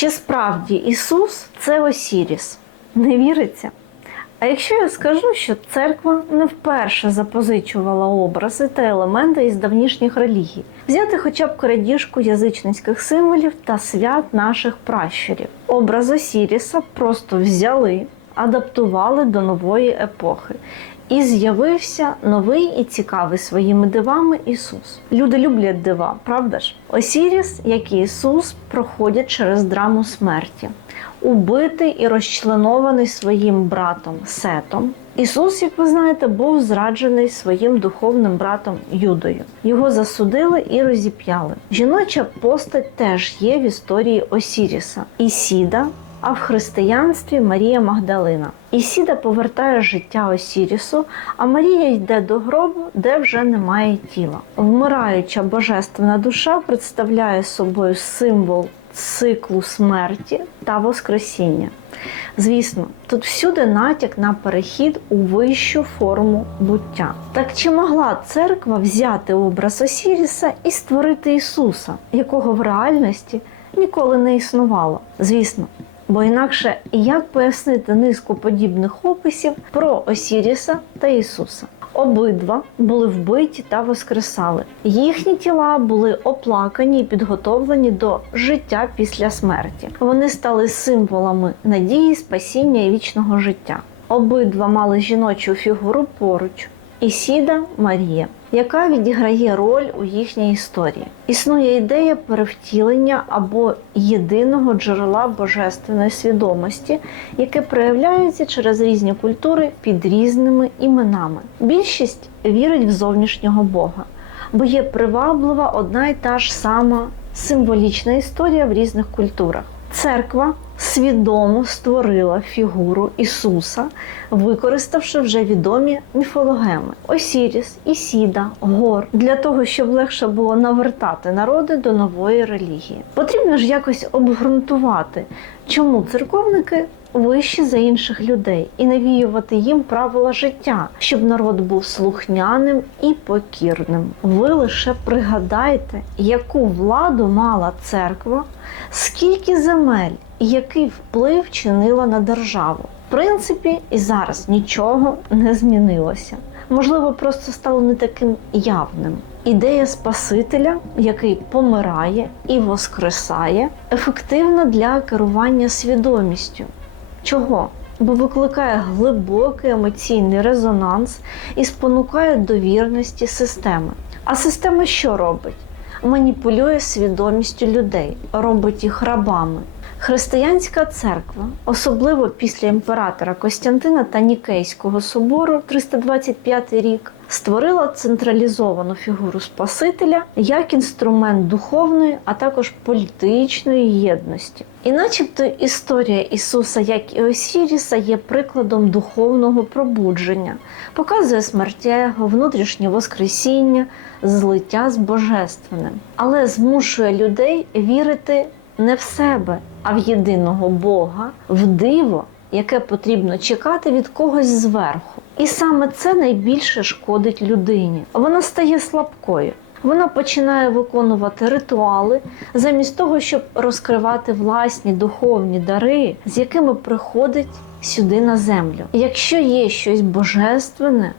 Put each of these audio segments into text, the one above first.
Чи справді Ісус це Осіріс? Не віриться? А якщо я скажу, що церква не вперше запозичувала образи та елементи із давнішніх релігій, взяти хоча б крадіжку язичницьких символів та свят наших пращурів. Образ Осіріса просто взяли, адаптували до нової епохи. І з'явився новий і цікавий своїми дивами Ісус. Люди люблять дива, правда ж? Осіріс, як і Ісус, проходять через драму смерті, убитий і розчленований своїм братом Сетом. Ісус, як ви знаєте, був зраджений своїм духовним братом Юдою. Його засудили і розіп'яли. Жіноча постать теж є в історії Осіріса. Ісіда, а в християнстві Марія Магдалина. Ісіда повертає життя Осірісу, а Марія йде до гробу, де вже немає тіла. Вмираюча божественна душа представляє собою символ циклу смерті та Воскресіння. Звісно, тут всюди натяк на перехід у вищу форму буття. Так чи могла церква взяти образ Осіріса і створити Ісуса, якого в реальності ніколи не існувало? Звісно. Бо інакше як пояснити низку подібних описів про Осіріса та Ісуса? Обидва були вбиті та воскресали. Їхні тіла були оплакані і підготовлені до життя після смерті. Вони стали символами надії, спасіння і вічного життя. Обидва мали жіночу фігуру поруч. Ісіда Марія, яка відіграє роль у їхній історії. Існує ідея перевтілення або єдиного джерела божественної свідомості, яке проявляється через різні культури під різними іменами. Більшість вірить в зовнішнього Бога, бо є приваблива одна й та ж сама символічна історія в різних культурах. Церква свідомо створила фігуру Ісуса, використавши вже відомі міфологеми Осіріс, Ісіда, Гор для того, щоб легше було навертати народи до нової релігії. Потрібно ж якось обґрунтувати, чому церковники вищі за інших людей і навіювати їм правила життя, щоб народ був слухняним і покірним. Ви лише пригадайте, яку владу мала церква, скільки земель і який вплив чинила на державу. В принципі, і зараз нічого не змінилося. Можливо, просто стало не таким явним. Ідея Спасителя, який помирає і воскресає, ефективна для керування свідомістю. Чого? Бо викликає глибокий емоційний резонанс і спонукає до вірності системи. А система що робить? Маніпулює свідомістю людей, робить їх рабами. Християнська церква, особливо після імператора Костянтина та Нікейського собору 325 рік, створила централізовану фігуру Спасителя як інструмент духовної, а також політичної єдності. І начебто історія Ісуса, як і Осіріса, є прикладом духовного пробудження, показує смертєго, внутрішнє воскресіння, злиття з божественним, але змушує людей вірити не в себе, а в єдиного Бога, в диво, яке потрібно чекати від когось зверху. І саме це найбільше шкодить людині. Вона стає слабкою. Вона починає виконувати ритуали замість того, щоб розкривати власні духовні дари, з якими приходить сюди на землю. Якщо є щось божественне,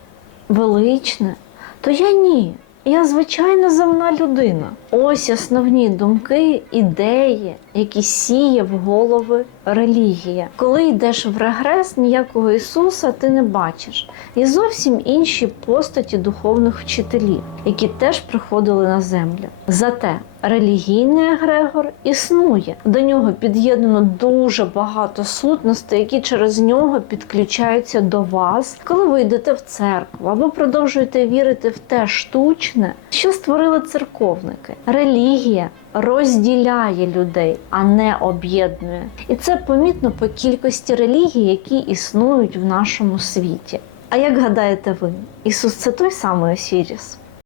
величне, то я ні. Я звичайна земна людина. Ось основні думки, ідеї, які сіє в голови релігія. Коли йдеш в регрес, ніякого Ісуса ти не бачиш. Є зовсім інші постаті духовних вчителів, які теж приходили на землю. Зате релігійний егрегор існує. До нього під'єднано дуже багато сутностей, які через нього підключаються до вас, коли ви йдете в церкву або продовжуєте вірити в те штучне, що створили церковники. Релігія розділяє людей, а не об'єднує. І це помітно по кількості релігій, які існують в нашому світі. А як гадаєте ви, Ісус це той самий Осіріс?